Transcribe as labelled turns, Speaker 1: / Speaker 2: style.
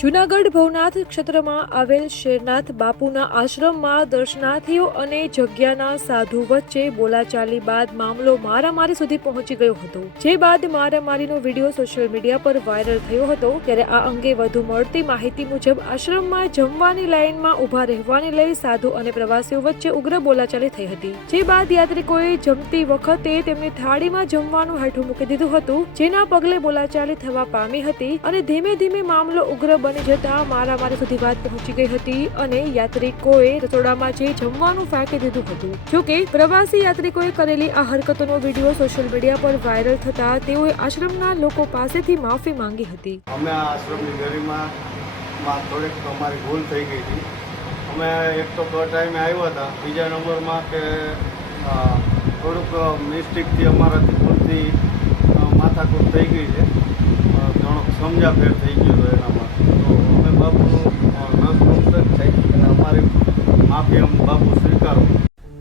Speaker 1: જૂનાગઢ ભવનાથ ક્ષેત્રમાં આવેલ શેરનાથ બાપુના આશ્રમમાં દર્શનાર્થીઓ અને જગ્યાના સાધુ વચ્ચે બોલાચાલી બાદ મામલો મારામારી સુધી પહોંચી ગયો હતો. જે બાદ મારામારીનો વીડિયો સોશિયલ મીડિયા પર વાયરલ થયો હતો ત્યારે આ અંગે વધુ મળતી માહિતી મુજબ આશ્રમમાં જમવાની લાઇનમાં ઊભા રહેવાને લઈ સાધુ અને પ્રવાસીઓ વચ્ચે ઉગ્ર બોલાચાલી થઈ હતી. જે બાદ યાત્રિકોએ જમતી વખતે તેમની થાળીમાં જમવાનું હેઠું મૂકી દીધું હતું, જેના પગલે બોલાચાલી થવા પામી હતી અને ધીમે ધીમે મામલો ઉગ્ર બની મારા મારામારી સુધી વાત પહોંચી ગઈ હતી અને યાત્રિકોએ રસોડામાં જે જમવાનું ફેંકી દીધું હતું. જોકે પ્રવાસી યાત્રિકોએ કરેલી આ હરકતોનો વીડિયો સોશિયલ મીડિયા પર વાયરલ થતા તેઓએ આશ્રમના લોકો પાસેથી માફી માંગી હતી.
Speaker 2: અમે આશ્રમની ગરીમાં થોડીક અમારી ભૂલ થઈ ગઈ હતી. અમે એક તો ટાઈમે આવ્યા હતા. બીજા નંબરમાં કે થોડુંક મિસ્ટેકથી અમારાથી ભૂલથી માથાકૂટ થઈ ગઈ છે. ઘણો સમજાફેર થઈ ગયો એનામાં તો અમે બાપુનું અ, નતમસ્તક થઈ અને અમારી માફી અમે બાપુ સ્વીકારો